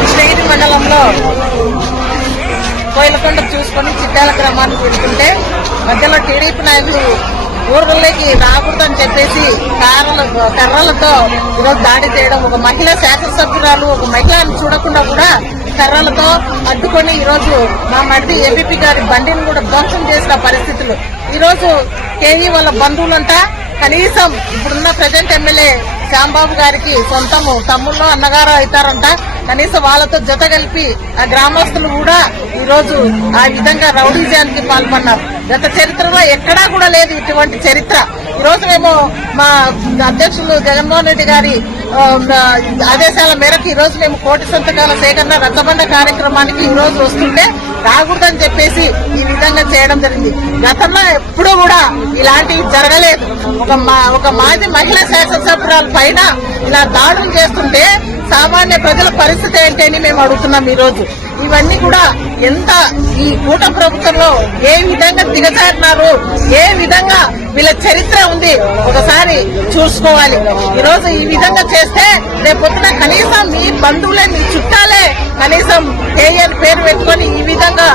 కృష్ణగిరి మండలంలో కోయిలకొండ చూసుకొని చిట్టాల గ్రామానికి వెళ్తుంటే మధ్యలో టీడీపీ నాయకులు ఊర్లలోకి రాకూడదని చెప్పేసి కర్రలు కర్రలతో ఈరోజు దాడి చేయడం ఒక మహిళ శాసనసభ్యురాలు ఒక మహిళను చూడకుండా కూడా కర్రలతో అడ్డుకొని ఈరోజు మా మడిది ఏపీపీ గారి బండిని కూడా ధ్వంసం చేసిన పరిస్థితులు ఈరోజు కేఈ వాళ్ళ బంధువులంట కనీసం ఇప్పుడున్న ప్రజెంట్ ఎమ్మెల్యే శ్యాంబాబు గారికి సొంతము తమ్ముళ్ళు అన్నగారు అవుతారంట కనీసం వాళ్ళతో జత కలిపి ఆ గ్రామస్తులు కూడా ఈ రోజు ఆ విధంగా రౌడీజానికి పాల్పన్నారు గత చరిత్రలో ఎక్కడా కూడా లేదు ఇటువంటి చరిత్ర ఈ రోజు మేము మా అధ్యక్షులు జగన్మోహన్ రెడ్డి గారి ఆదేశాల మేరకు ఈ రోజు మేము కోటి సంతకాల సేకరణ రచ్చబండ కార్యక్రమానికి ఈ రోజు వస్తుంటే రాకూడదని చెప్పేసి ఈ విధంగా చేయడం జరిగింది గతంలో ఎప్పుడూ కూడా ఇలాంటివి జరగలేదు ఒక మా ఒక మాజీ మహిళా శాసనసభ్యురాల పైన ఇలా దాడులు చేస్తుంటే సామాన్య ప్రజల పరిస్థితి ఏంటి అని మేము అడుగుతున్నాం ఈరోజు ఇవన్నీ కూడా ఎంత ఈ కూట ప్రభుత్వంలో ఏ విధంగా దిగజారినారు ఏ విధంగా వీళ్ళ చరిత్ర ఉంది ఒకసారి చూసుకోవాలి ఈరోజు ఈ విధంగా చేస్తే పొద్దున కనీసం మీ బంధువులే మీ చుట్టాలే కనీసం కేఎల్ పేరు పెట్టుకొని ఈ విధంగా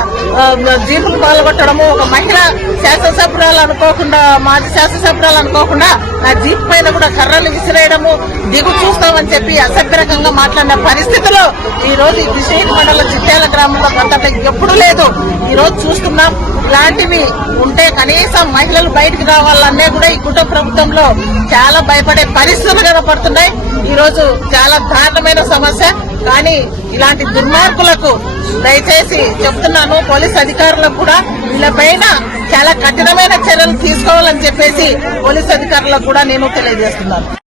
జీపులు పాల్గొట్టడము ఒక మహిళ శాసనసభ్యురాలు అనుకోకుండా మాజీ శాసనసభ్యురాలు అనుకోకుండా నా జీప్ పైన కూడా కర్రలు విసిరేయడము దిగు చూస్తామని చెప్పి అసభ్యరకంగా మాట్లాడిన పరిస్థితిలో ఈ రోజు ఈ కృష్ణ మండలం చిట్టే నంద్యాల గ్రామంలో గతంలో ఎప్పుడు లేదు ఈరోజు చూస్తున్నాం ఇలాంటివి ఉంటే కనీసం మహిళలు బయటకు రావాలన్నీ కూడా ఈ కుటుంబ ప్రభుత్వంలో చాలా భయపడే పరిస్థితులు కనపడుతున్నాయి ఈరోజు చాలా దారుణమైన సమస్య కానీ ఇలాంటి దుర్మార్గులకు దయచేసి చెప్తున్నాను పోలీస్ అధికారులకు కూడా వీళ్ళపైన చాలా కఠినమైన చర్యలు తీసుకోవాలని చెప్పేసి పోలీస్ అధికారులకు కూడా నేను తెలియజేస్తున్నాను